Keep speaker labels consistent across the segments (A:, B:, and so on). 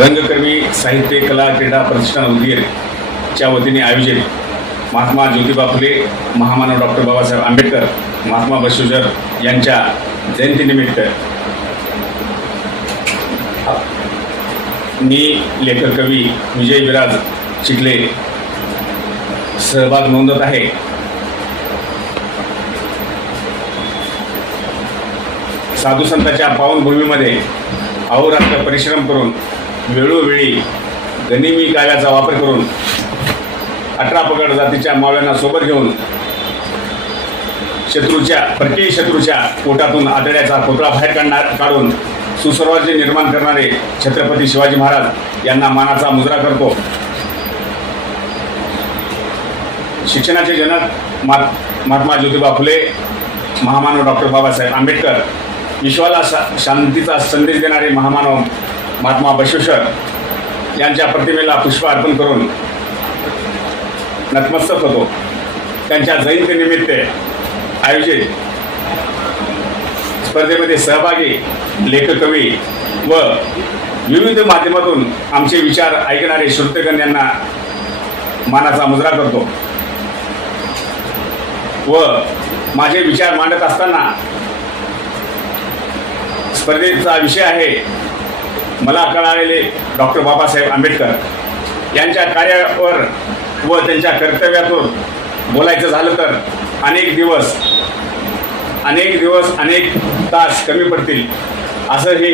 A: रंगकर्मी साहित्य कला क्रीडा प्रतिष्ठान उदगीरच्या वतीने आयोजित महात्मा ज्योतिबा फुले महामानव डॉक्टर बाबासाहेब आंबेडकर महात्मा बसवेश्वर यांच्या जयंतीनिमित्त. मी लेखक कवी विजय विराज चिखले सहभाग नोंदवत आहे. साधू संतांच्या पावनभूमीमध्ये अहोरात्र परिश्रम करून वेळोवेळी गनिमी काव्याचा वापर करून अठरा पगड जातीच्या मावळ्यांना सोबत घेऊन शत्रूच्या प्रत्येक शत्रूच्या पोटातून आदड्याचा पुतळा बाहेर काढणार काढून सुसर्वाचे निर्माण करणारे छत्रपती शिवाजी महाराज यांना मानाचा मुजरा करतो. शिक्षणाचे जनक महात्मा ज्योतिबा फुले महामानव डॉक्टर बाबासाहेब आंबेडकर विश्वाला शा शांतीचा संदेश देणारे महामानव महात्मा बसवेश्वर यांच्या प्रतिमेला पुष्प अर्पण करून नतमस्तक होतो. त्यांच्या जयंतीनिमित्त आयोजित स्पर्धेमध्ये सहभागी लेखकवी व विविध माध्यमातून आमचे विचार ऐकणारे श्रोतेगण यांना मानाचा मुजरा करतो. व माझे विचार मांडत असताना स्पर्धेचा विषय आहे मला कळालेले डॉक्टर बाबासाहेब आंबेडकर यांच्या कार्यावर व त्यांच्या कर्तव्यातून बोलायचं झालं तर अनेक दिवस अनेक दिवस अनेक तास कमी पडतील असं हे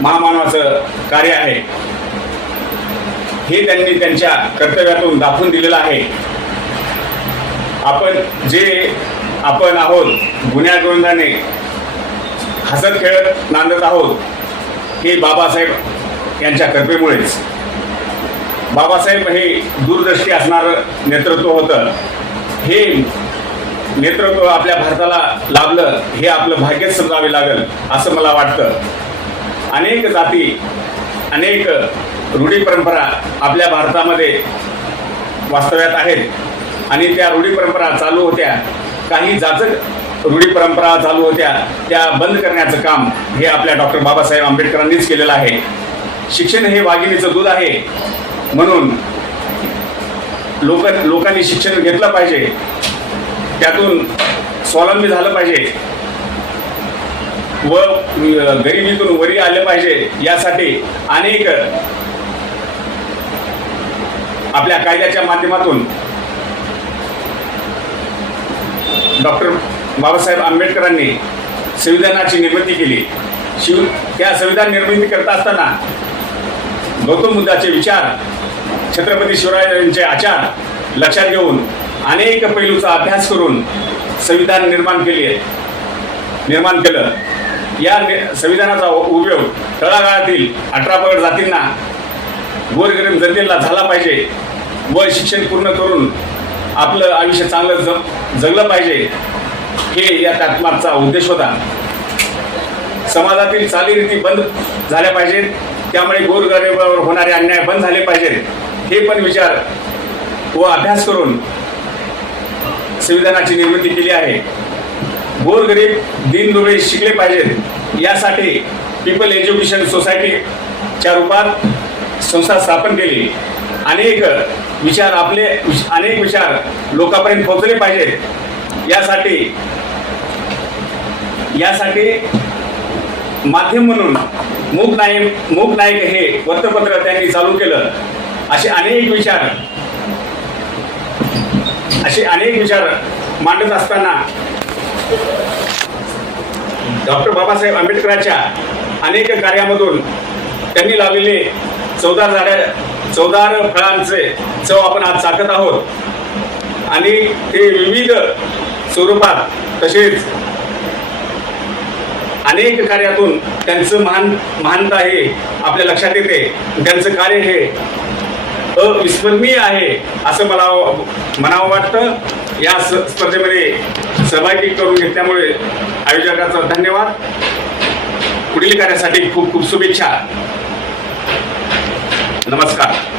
A: महामानवाचं कार्य आहे. हे त्यांनी त्यांच्या कर्तव्यातून दाखवून दिलेलं आहे. आपण जे आपण आहोत गुन्ह्यागोविंदाने हसत खेळत नांदत आहोत हे बाबासाहेब यांच्या कृपेमुळेच बाबासाहेब हे दूरदृष्टी असणारं नेतृत्व होतं. हे नेतृत्व आपल्या भारताला लाभलं हे आपलं भाग्यच समजावे लागेल असं मला वाटतं. अनेक जाती अनेक रूढी परंपरा आपल्या भारतामध्ये वास्तव्यात आहेत. आणि त्या रूढी परंपरा चालू होत्या. काही जाचक रूढी परंपरा चालू होत्या त्या बंद करण्याचं काम हे आपल्या डॉक्टर बाबासाहेब आंबेडकरांनीच केलेलं आहे. शिक्षण हे वाघिणीचं दूध आहे. म्हणून लोक लोकांनी शिक्षण घेतलं पाहिजे. त्यातून स्वावलंबी झालं पाहिजे. व गरिबीतून वरी आले पाहिजे. यासाठी अनेक आपल्या कायद्याच्या माध्यमातून डॉक्टर बाबासाहेब आंबेडकरांनी संविधानाची निर्मिती केली. शिव त्या संविधान निर्मिती करत असताना गौतम बुद्धाचे विचार छत्रपती शिवरायांचे आचार लक्षात घेऊन अनेक पैलूचा अभ्यास करून संविधान निर्माण केले निर्माण केलं. या नि- संविधानाचा उपयोग तळागाळातील अठरा पगड जातींना गोरगरीब जनतेला झाला पाहिजे. व शिक्षण पूर्ण करून आपलं आयुष्य चांगलं जग जगलं पाहिजे. हे या त्यातमागचा उद्देश होता. समाजातील चालीरीती बंद झाल्या पाहिजेत. त्यामुळे गोरगरिबावर होणारे अन्याय बंद झाले पाहिजेत. हे पण विचार व अभ्यास करून संविधानाची निर्मिती केली आहे. गोरगरीब दिनदुबळे शिकले पाहिजेत. यासाठी पीपल एज्युकेशन सोसायटीच्या रूपात संस्था स्थापन केली. अनेक विचार आपले अनेक विचार लोकांपर्यंत पोहोचले पाहिजेत. यासाठी यासाठी माध्यम म्हणून मूक नायक मूक नायक हे वृत्तपत्र त्यांनी चालू केलं. असे अनेक विचार असे अनेक विचार मांडत असताना डॉक्टर बाबासाहेब आंबेडकरांच्या अनेक कार्यामधून त्यांनी लावलेले चौदार झाड्या चौदार फळांचे चव आपण आज चाकत आहोत. आणि ते विविध स्वरूपात तसेच अनेक कार्यातून त्यांचं महान महानता हे आपल्या लक्षात येते. त्यांचं कार्य हे अविस्मरणीय आहे असं मला म्हणावं वाटतं. या स्पर्धेमध्ये सहभागी करून घेतल्यामुळे आयोजकाचा धन्यवाद. पुढील कार्यासाठी खूप खूप शुभेच्छा. नमस्कार.